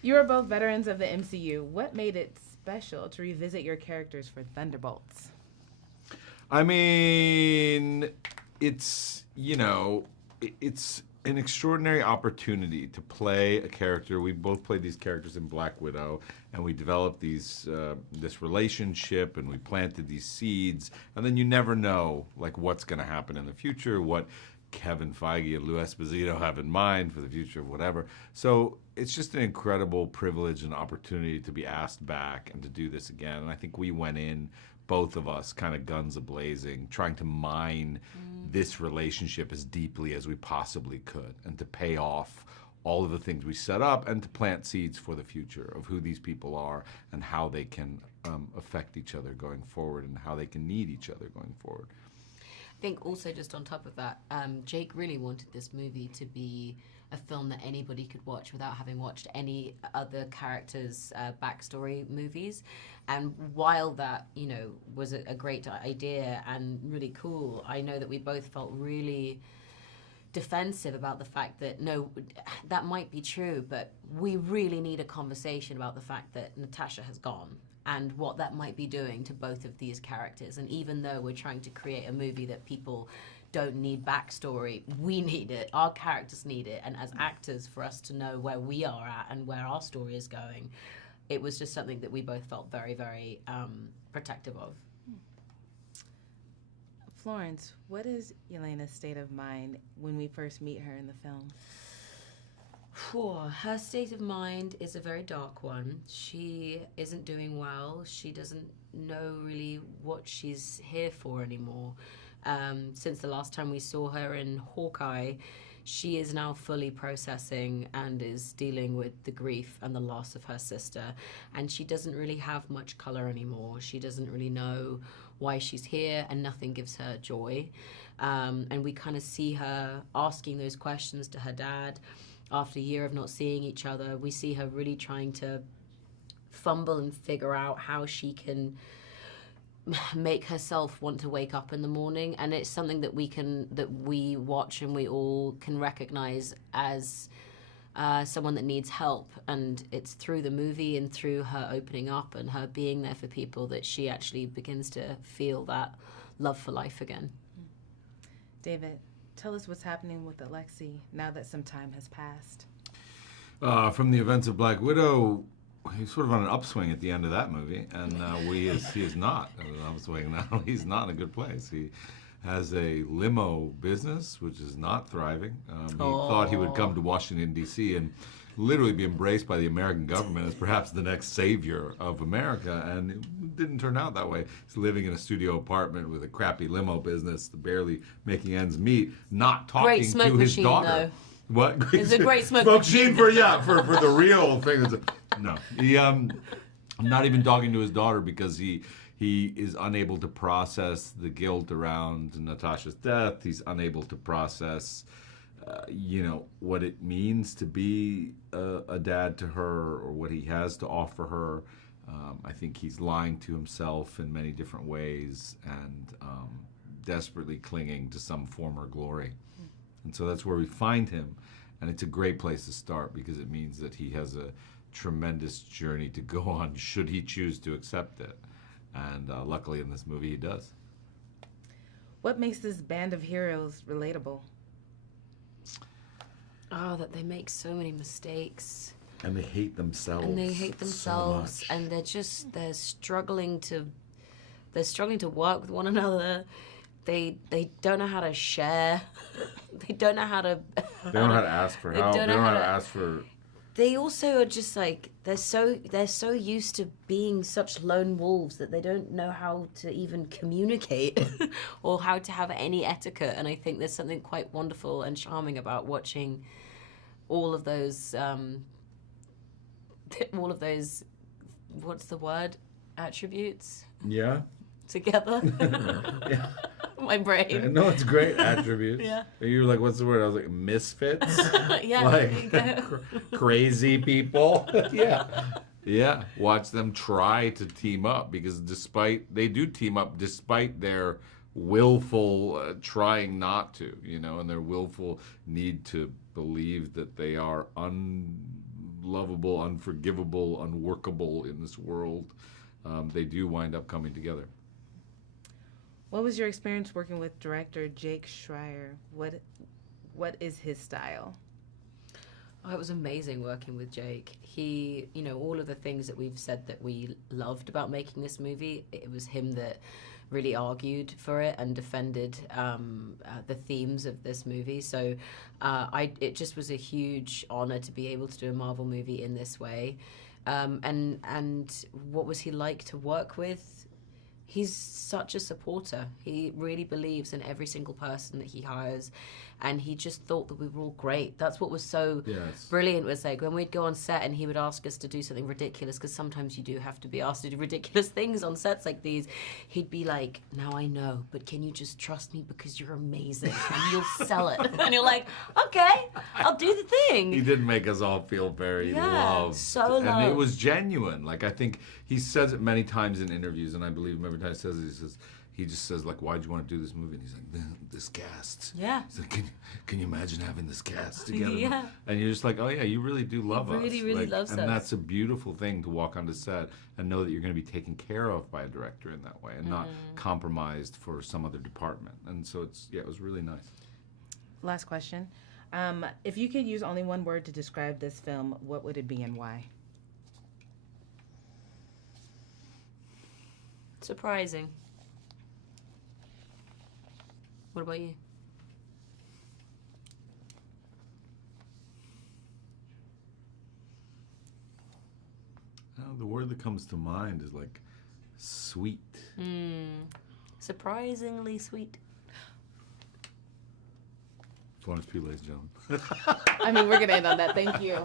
You are both veterans of the MCU. What made it special to revisit your characters for Thunderbolts? I mean, it's, it's an extraordinary opportunity to play a character. We both played these characters in Black Widow, and we developed this relationship, and we planted these seeds, and then you never know, like, what's going to happen in the future, what Kevin Feige and Lou Esposito have in mind for the future of whatever. So it's just an incredible privilege and opportunity to be asked back and to do this again. And I think we went in, both of us, kind of guns a-blazing, trying to mine this relationship as deeply as we possibly could and to pay off all of the things we set up and to plant seeds for the future of who these people are and how they can affect each other going forward and how they can need each other going forward. I think also just on top of that, Jake really wanted this movie to be a film that anybody could watch without having watched any other characters' backstory movies. And while that, was a great idea and really cool, I know that we both felt really defensive about the fact that, no, that might be true, but we really need a conversation about the fact that Natasha has gone and what that might be doing to both of these characters. And even though we're trying to create a movie that people don't need backstory, we need it, our characters need it, and as actors, for us to know where we are at and where our story is going, it was just something that we both felt very, very protective of. Florence, what is Yelena's state of mind when we first meet her in the film? Her state of mind is a very dark one. She isn't doing well. She doesn't know really what she's here for anymore. Since the last time we saw her in Hawkeye, she is now fully processing and is dealing with the grief and the loss of her sister. And she doesn't really have much color anymore. She doesn't really know why she's here, and nothing gives her joy. And we kind of see her asking those questions to her dad. After a year of not seeing each other, we see her really trying to fumble and figure out how she can make herself want to wake up in the morning. And it's something that we watch and we all can recognize as someone that needs help. And it's through the movie and through her opening up and her being there for people that she actually begins to feel that love for life again. David, tell us what's happening with Alexei now that some time has passed. From the events of Black Widow, he's sort of on an upswing at the end of that movie, and he is not on an upswing now. He's not in a good place. He has a limo business, which is not thriving. He thought he would come to Washington, D.C., and literally be embraced by the American government as perhaps the next savior of America, and it didn't turn out that way. He's living in a studio apartment with a crappy limo business, barely making ends meet, not talking to his daughter. Though. What? It's a great smoke machine for the real thing. No, he not even talking to his daughter because he is unable to process the guilt around Natasha's death. He's unable to process, what it means to be a dad to her or what he has to offer her. I think he's lying to himself in many different ways and desperately clinging to some former glory. And so that's where we find him. And it's a great place to start because it means that he has a tremendous journey to go on should he choose to accept it. And luckily in this movie he does. What makes this band of heroes relatable? Oh, that they make so many mistakes. And they hate themselves. So much. And they're struggling to work with one another. They don't know how to share. They don't know how to. They don't know how to ask for help. They don't know how to ask for. They also are just like they're so used to being such lone wolves that they don't know how to even communicate or how to have any etiquette. And I think there's something quite wonderful and charming about watching all of those. What's the word? Attributes. Yeah. Together. Yeah. My brain. No, it's great attributes. Yeah. You were like, what's the word? I was like, misfits? Yeah. Like, crazy people? Yeah. Yeah. Watch them try to team up because they do team up despite their willful trying not to, and their willful need to believe that they are unlovable, unforgivable, unworkable in this world, they do wind up coming together. What was your experience working with director Jake Schreier? What is his style? Oh, it was amazing working with Jake. He, all of the things that we've said that we loved about making this movie, it was him that really argued for it and defended the themes of this movie. So it just was a huge honor to be able to do a Marvel movie in this way. And what was he like to work with? He's such a supporter. He really believes in every single person that he hires, and he just thought that we were all great. That's what was so brilliant, was like when we'd go on set and he would ask us to do something ridiculous, because sometimes you do have to be asked to do ridiculous things on sets like these. He'd be like, now I know, but can you just trust me because you're amazing and you'll sell it? And you're like, okay, I'll do the thing. He did make us all feel very loved. So loved. And it was genuine. Like, I think he says it many times in interviews, and I believe him every time he says it, he just says, like, why'd you want to do this movie? And he's like, this cast. Yeah. He's like, can you imagine having this cast together? Yeah. And you're just like, oh, yeah, you really do love us. Really, really loves us. And that's a beautiful thing, to walk onto set and know that you're going to be taken care of by a director in that way and not compromised for some other department. And so it was really nice. Last question. If you could use only one word to describe this film, what would it be and why? Surprising. What about you? The word that comes to mind is like sweet. Surprisingly sweet. Florence Pugh, ladies and gentlemen. I mean, we're going to end on that. Thank you.